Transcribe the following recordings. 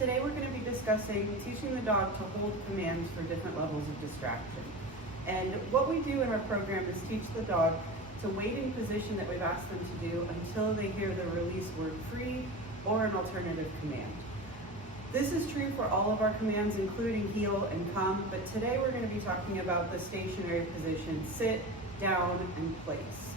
Today we're going to be discussing teaching the dog to hold commands for different levels of distraction. And what we do in our program is teach the dog to wait in position that we've asked them to do until they hear the release word free or an alternative command. This is true for all of our commands, including heel and come, but today we're going to be talking about the stationary position, sit, down, and place.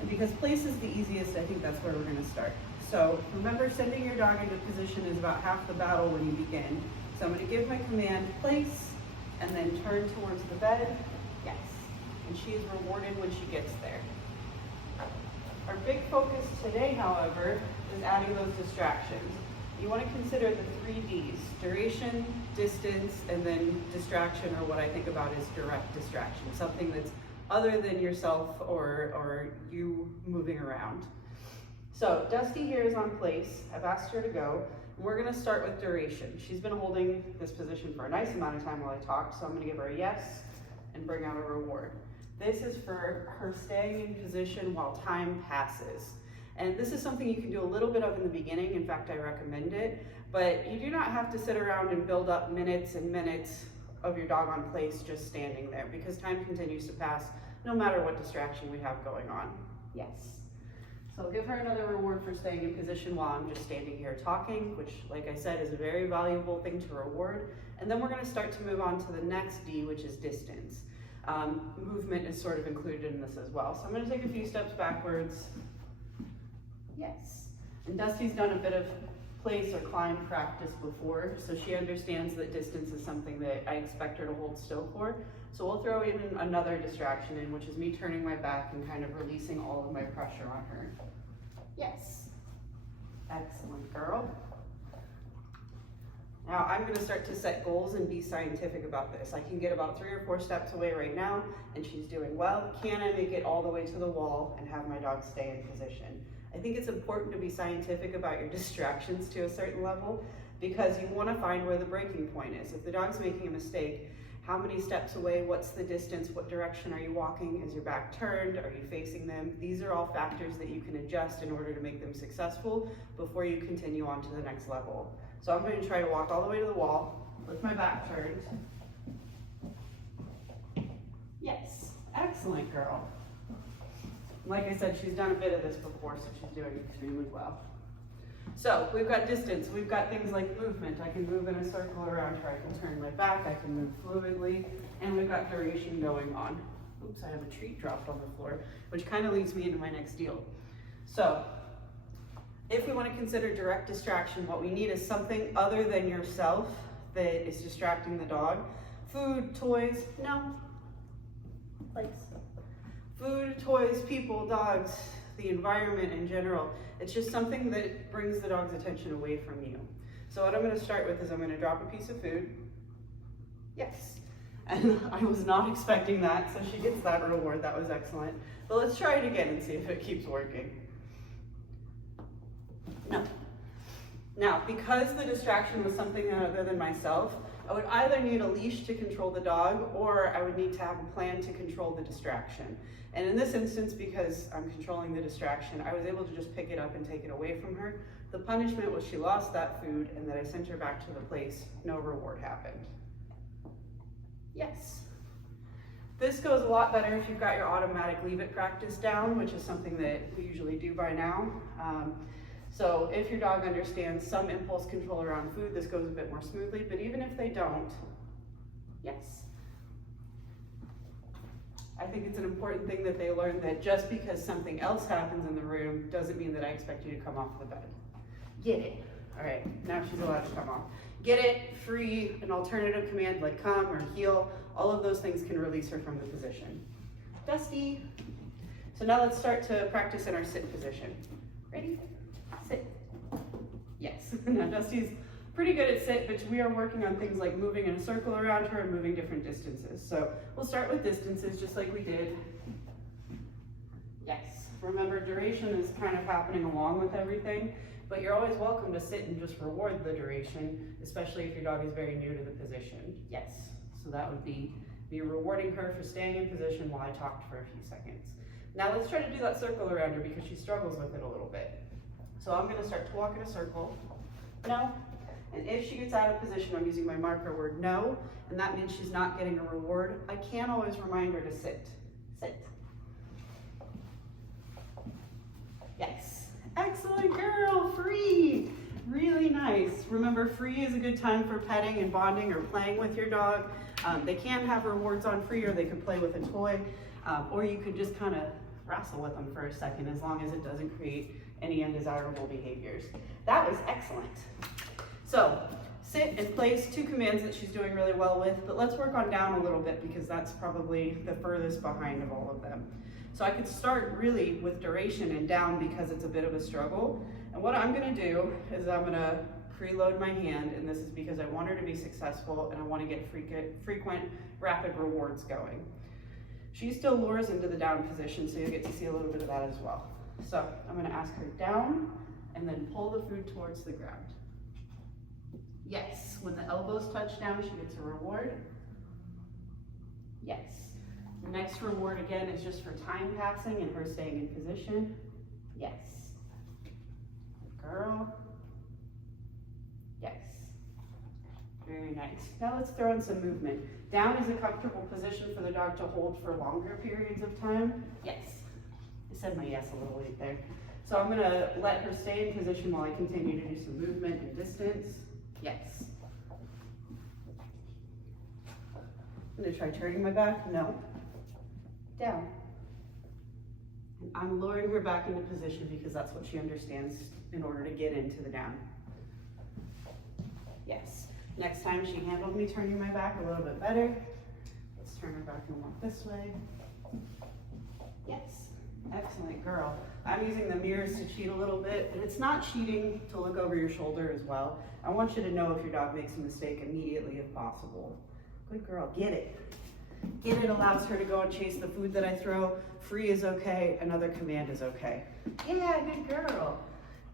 And because place is the easiest, I think that's where we're going to start. So remember, sending your dog into position is about half the battle when you begin. So I'm going to give my command, place, and then turn towards the bed, yes. And she is rewarded when she gets there. Our big focus today, however, is adding those distractions. You want to consider the 3 Ds, duration, distance, and then distraction, or what I think about is direct distraction, something that's other than yourself or you moving around. So Dusty here is on place. I've asked her to go. And we're going to start with duration. She's been holding this position for a nice amount of time while I talked, so I'm going to give her a yes and bring out a reward. This is for her staying in position while time passes. And this is something you can do a little bit of in the beginning. In fact, I recommend it. But you do not have to sit around and build up minutes and minutes of your dog on place just standing there, because time continues to pass no matter what distraction we have going on. Yes. So I'll give her another reward for staying in position while I'm just standing here talking, which, like I said, is a very valuable thing to reward. And then we're going to start to move on to the next D, which is distance. Movement is sort of included in this as well. So I'm going to take a few steps backwards. Yes. And Dusty's done a bit of place or climb practice before, so she understands that distance is something that I expect her to hold still for. So we'll throw in another distraction in, which is me turning my back and kind of releasing all of my pressure on her. Yes. Excellent, girl. Now I'm going to start to set goals and be scientific about this. I can get about 3 or 4 steps away right now, and she's doing well. Can I make it all the way to the wall and have my dog stay in position? I think it's important to be scientific about your distractions to a certain level, because you want to find where the breaking point is. If the dog's making a mistake, how many steps away, what's the distance, what direction are you walking, is your back turned, are you facing them? These are all factors that you can adjust in order to make them successful before you continue on to the next level. So I'm going to try to walk all the way to the wall with my back turned. Yes, excellent, girl. Like I said, she's done a bit of this before, so she's doing extremely well. So we've got distance, we've got things like movement. I can move in a circle around her, I can turn my back, I can move fluidly, and we've got duration going on. Oops, I have a treat dropped on the floor, which kind of leads me into my next deal. So if we want to consider direct distraction, what we need is something other than yourself that is distracting the dog. Food, toys, no. Place. Food, toys, people, dogs, the environment in general. It's just something that brings the dog's attention away from you. So what I'm going to start with is I'm going to drop a piece of food. Yes. And I was not expecting that, so she gets that reward. That was excellent. But let's try it again and see if it keeps working. No. Now, because the distraction was something other than myself, I would either need a leash to control the dog, or I would need to have a plan to control the distraction. And in this instance, because I'm controlling the distraction, I was able to just pick it up and take it away from her. The punishment was she lost that food, and that I sent her back to the place. No reward happened. Yes. This goes a lot better if you've got your automatic leave it practice down, which is something that we usually do by now. So if your dog understands some impulse control around food, this goes a bit more smoothly, but even if they don't, yes. I think it's an important thing that they learn that just because something else happens in the room doesn't mean that I expect you to come off the bed. Get it. All right, now she's allowed to come off. Get it, free, an alternative command like come or heel, all of those things can release her from the position. Dusty. So now let's start to practice in our sit position. Ready? Sit. Yes. Now Dusty's pretty good at sit, but we are working on things like moving in a circle around her and moving different distances. So we'll start with distances just like we did. Yes. Remember, duration is kind of happening along with everything, but you're always welcome to sit and just reward the duration, especially if your dog is very new to the position. Yes. So that would be me rewarding her for staying in position while I talked for a few seconds. Now let's try to do that circle around her because she struggles with it a little bit. So I'm going to start to walk in a circle. No. And if she gets out of position, I'm using my marker word no, and that means she's not getting a reward. I can always remind her to sit. Sit. Yes. Excellent girl, free. Really nice. Remember, free is a good time for petting and bonding or playing with your dog. They can have rewards on free, or they could play with a toy, or you could just kind of wrestle with them for a second, as long as it doesn't create any undesirable behaviors. That was excellent. So, sit and place, 2 commands that she's doing really well with, but let's work on down a little bit because that's probably the furthest behind of all of them. So I could start really with duration and down because it's a bit of a struggle. And what I'm gonna do is I'm gonna preload my hand, and this is because I want her to be successful and I want to get frequent, rapid rewards going. She still lures into the down position, so you'll get to see a little bit of that as well. So I'm gonna ask her down and then pull the food towards the ground. Yes, when the elbows touch down, she gets a reward. Yes. The next reward again is just for time passing and her staying in position. Yes. Good girl. Yes. Very nice. Now let's throw in some movement. Down is a comfortable position for the dog to hold for longer periods of time. Yes. I said my yes a little late there. So I'm gonna let her stay in position while I continue to do some movement and distance. Yes. I'm gonna try turning my back. No. Down. And I'm luring her back into position because that's what she understands in order to get into the down. Yes. Next time she handled me turning my back a little bit better. Let's turn her back and walk this way. Yes. Excellent girl. I'm using the mirrors to cheat a little bit, but it's not cheating to look over your shoulder as well. I want you to know if your dog makes a mistake immediately if possible. Good girl, get it. Get it allows her to go and chase the food that I throw. Free is okay, another command is okay. Yeah, good girl.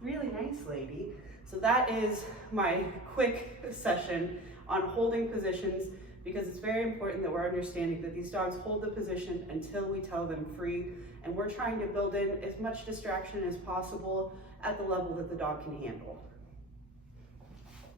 Really nice, lady. So that is my quick session on holding positions, because it's very important that we're understanding that these dogs hold the position until we tell them free, and we're trying to build in as much distraction as possible at the level that the dog can handle.